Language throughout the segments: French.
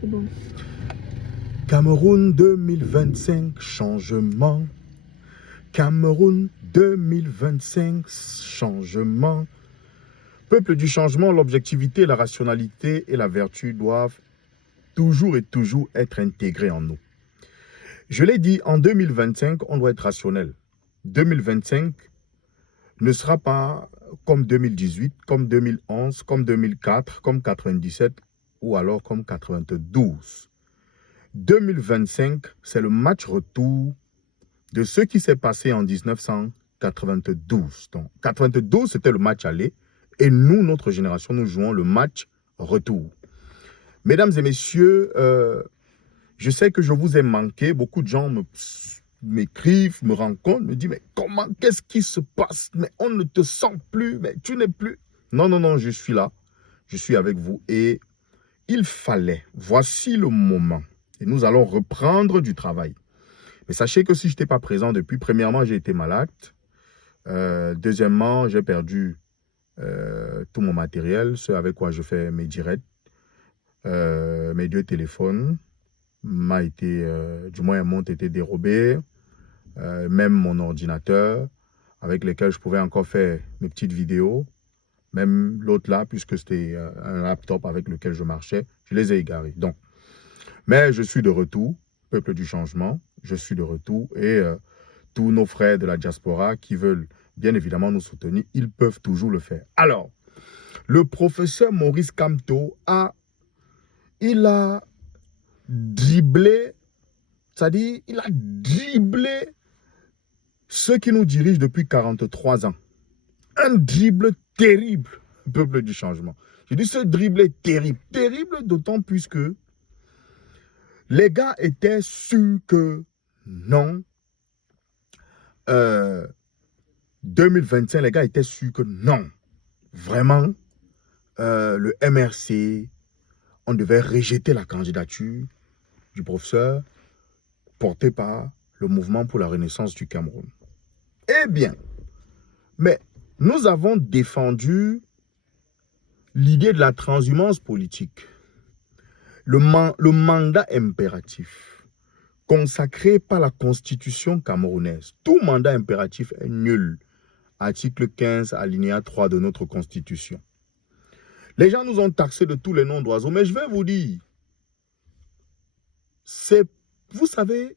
C'est bon. Cameroun 2025, changement. Cameroun 2025, changement. Peuple du changement, l'objectivité, la rationalité et la vertu doivent toujours et toujours être intégrés en nous. Je l'ai dit, en 2025, on doit être rationnel. 2025 ne sera pas comme 2018, comme 2011, comme 2004, comme 97 ou alors comme 92. 2025, c'est le match retour de ce qui s'est passé en 1992. Donc, 92, c'était le match aller. Et nous, notre génération, nous jouons le match retour. Mesdames et messieurs, je sais que je vous ai manqué. Beaucoup de gens m'écrivent, me rencontrent, me disent, mais comment, qu'est-ce qui se passe? Mais on ne te sent plus, mais tu n'es plus. Non, non, non, je suis là. Je suis avec vous. Et il fallait, voici le moment. Et nous allons reprendre du travail. Mais sachez que si je n'étais pas présent depuis, premièrement, j'ai été malade. Deuxièmement, j'ai perdu tout mon matériel, ce avec quoi je fais mes directs. Mes 2 téléphones du moins, m'ont été dérobés. Même mon ordinateur, avec lequel je pouvais encore faire mes petites vidéos. Même l'autre là, puisque c'était un laptop avec lequel je marchais, je les ai égarés. Donc, mais je suis de retour, peuple du changement, je suis de retour et tous nos frères de la diaspora qui veulent bien évidemment nous soutenir, ils peuvent toujours le faire. Alors, le professeur Maurice Kamto il a dribblé, c'est-à-dire il a dribblé ceux qui nous dirigent depuis 43 ans. Un dribble terrible, peuple du changement. Je dis ce dribble est terrible. Terrible d'autant plus que les gars étaient sûrs que non. 2025, les gars étaient sûrs que non. Vraiment, le MRC, on devait rejeter la candidature du professeur portée par le mouvement pour la renaissance du Cameroun. Eh bien, mais nous avons défendu l'idée de la transhumance politique, le mandat impératif consacré par la constitution camerounaise. Tout mandat impératif est nul. Article 15, alinéa 3 de notre constitution. Les gens nous ont taxés de tous les noms d'oiseaux, mais je vais vous dire, vous savez,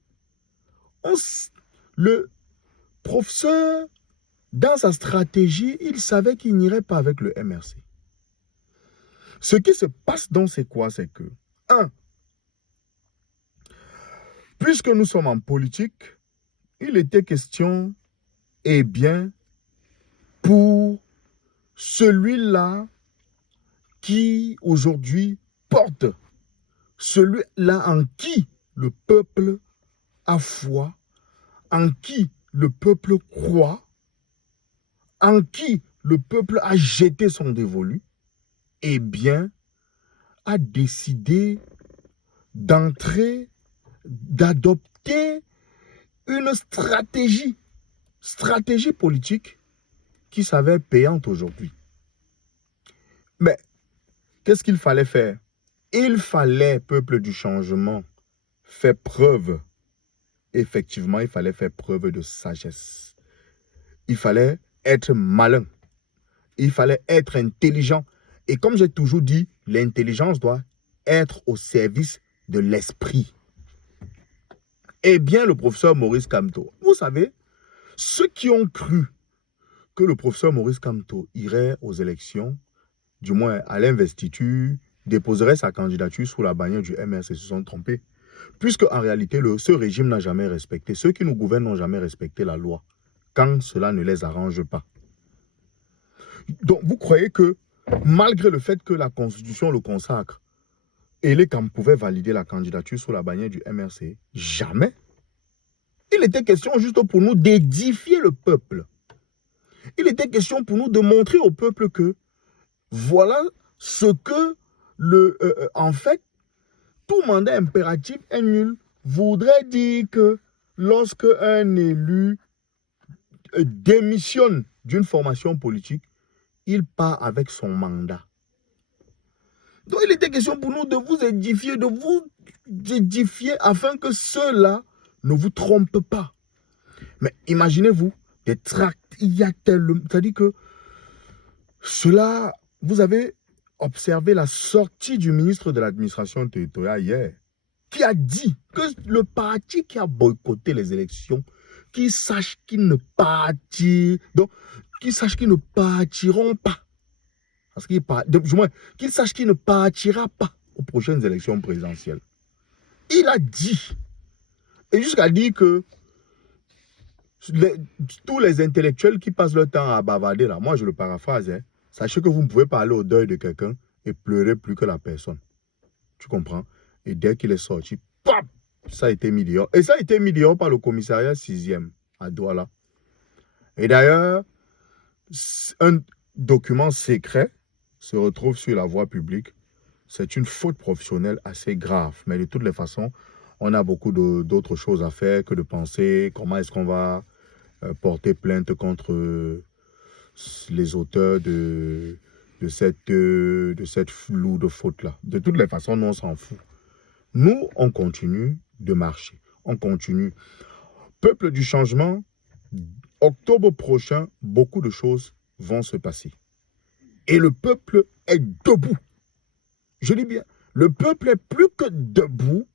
le professeur, dans sa stratégie, il savait qu'il n'irait pas avec le MRC. Ce qui se passe donc, c'est quoi? C'est que, 1, puisque nous sommes en politique, il était question, eh bien, pour celui-là qui aujourd'hui porte, celui-là en qui le peuple a foi, en qui le peuple croit, en qui le peuple a jeté son dévolu, eh bien, a décidé d'entrer, d'adopter une stratégie politique qui s'avère payante aujourd'hui. Mais qu'est-ce qu'il fallait faire? Il fallait, peuple du changement, faire preuve. Effectivement, il fallait faire preuve de sagesse. Il fallait être malin. Il fallait être intelligent. Et comme j'ai toujours dit, l'intelligence doit être au service de l'esprit. Eh bien, le professeur Maurice Kamto, vous savez, ceux qui ont cru que le professeur Maurice Kamto irait aux élections, du moins à l'investiture, déposerait sa candidature sous la bannière du MRC, se sont trompés. Puisque en réalité, ce régime n'a jamais respecté, ceux qui nous gouvernent n'ont jamais respecté la loi, quand cela ne les arrange pas. Donc, vous croyez que, malgré le fait que la Constitution le consacre, Elekam pouvait valider la candidature sous la bannière du MRC? Jamais. Il était question juste pour nous d'édifier le peuple. Il était question pour nous de montrer au peuple que voilà ce que, en fait, tout mandat impératif est nul. Voudrait dire que lorsque un élu démissionne d'une formation politique, il part avec son mandat. Donc il était question pour nous de vous édifier afin que ceux-là ne vous trompent pas. Mais imaginez-vous, des tracts, il y a tellement... C'est-à-dire que cela, vous avez observé la sortie du ministre de l'administration territoriale hier, qui a dit que le parti qui a boycotté les élections, qu'ils sachent qu'ils ne partiront, donc qu'ils sachent qu'ils ne partiront pas. Parce qu'il du moins, qu'ils sachent qu'il ne partira pas aux prochaines élections présidentielles. Il a dit, et jusqu'à dire que tous les intellectuels qui passent leur temps à bavarder, là, moi je le paraphrase, hein, sachez que vous ne pouvez pas aller au deuil de quelqu'un et pleurer plus que la personne. Tu comprends? Et dès qu'il est sorti, pam, ça a été mis dehors. Et ça a été mis dehors par le commissariat 6e à Douala. Et d'ailleurs, un document secret se retrouve sur la voie publique. C'est une faute professionnelle assez grave. Mais de toutes les façons, on a beaucoup d'autres choses à faire que de penser comment est-ce qu'on va porter plainte contre les auteurs de cette floue de faute-là. De toutes les façons, nous, on s'en fout. Nous, on continue de marcher. On continue. Peuple du changement, octobre prochain, beaucoup de choses vont se passer. Et le peuple est debout. Je dis bien, le peuple est plus que debout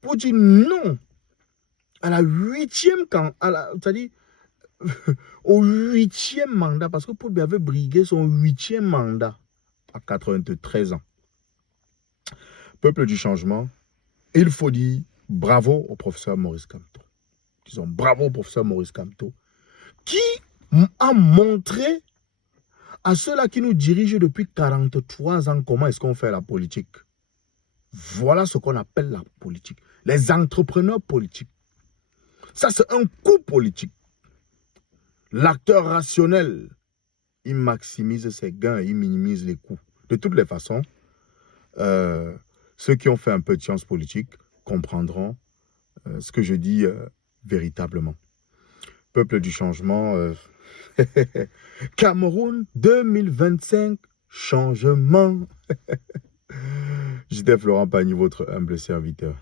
pour dire non à la 8e, c'est-à-dire au 8e mandat, parce que Paul Biya avait brigué son 8e mandat à 93 ans. Peuple du changement, il faut dire bravo au professeur Maurice Kamto. Disons bravo au professeur Maurice Kamto, qui a montré à ceux-là qui nous dirigent depuis 43 ans comment est-ce qu'on fait la politique. Voilà ce qu'on appelle la politique. Les entrepreneurs politiques. Ça, c'est un coup politique. L'acteur rationnel, il maximise ses gains, il minimise les coûts. De toutes les façons, ceux qui ont fait un peu de science politique comprendront ce que je dis véritablement. Peuple du changement, Cameroun 2025, changement. J'étais Florent Pagny, votre humble serviteur.